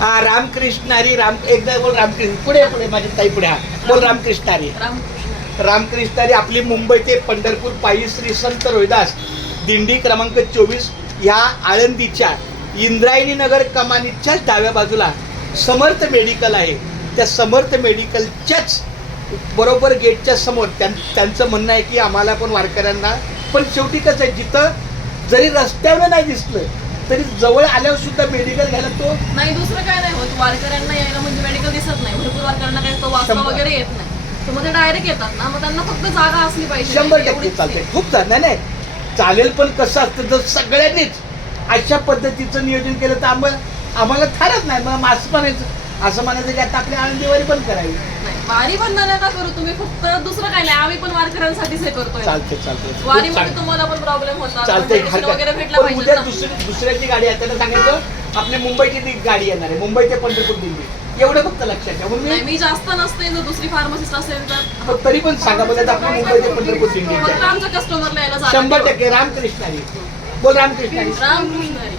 हा रामकृष्ण हरी राम एकदा बोल रामकृष्ण पुढे पुढे माझी ताई पुढे हा बोल रामकृष्ण हरी रामकृष्ण हरी. आपली मुंबई ते पंढरपूर पायी श्री संत रोहिदास दिंडी क्रमांक 24 ह्या आळंदीच्या इंद्रायणी नगर कमानीच्याच डाव्या बाजूला समर्थ मेडिकल आहे. त्या समर्थ मेडिकलच्याच बरोबर गेटच्या समोर त्यांचं म्हणणं आहे की आम्हाला पण वारकऱ्यांना पण शेवटी कसं आहे जिथं जरी रस्त्यावर नाही दिसलं तरी जवळ आल्यावर सुद्धा मेडिकल घ्यायला तो नाही. दुसरं काय नाही होत, वारकऱ्यांना यायला म्हणजे मेडिकल दिसत नाही. भरपूर वारकऱ्यांना काही तो वाचता वगैरे येत नाही. तर मग ते डायरेक्ट येतात ना, मग त्यांना फक्त जागा असली पाहिजे. 100% चालते. खूप नाही नाही चालेल पण कसं असतं जर सगळ्यांनीच अशा पद्धतीचं नियोजन केलं तर आम्हाला थारच नाही. मग असं म्हणायचं की आता आपल्या आनंदीवारी पण करावी. वारी पण नका करू तुम्ही, फक्त दुसरं काय नाही. आम्ही पण वारकऱ्यांसाठीच हे करतोय. चालते वारीमध्ये तुम्हाला पण प्रॉब्लेम होता चालतंय. वगैरे भेटला पाहिजे उद्या ना. दुसऱ्याची गाडी आहे त्यांना सांगायचं आपली मुंबईची ती गाडी येणार आहे, मुंबई ते पंढरपूर दिल्ली एवढं फक्त लक्षात ठेवा. नाही, मी जास्त नसते. जर दुसरी फार्मसिस्ट असेल तर तरी पण सांगा बघा आपली मुंबई ते पंढरपूर दिल्ली फक्त आमच्या कस्टमरला यायला जागा 100% रामकृष्ण हरी बोल रामकृष्ण हरी. रामकृष्ण हरी.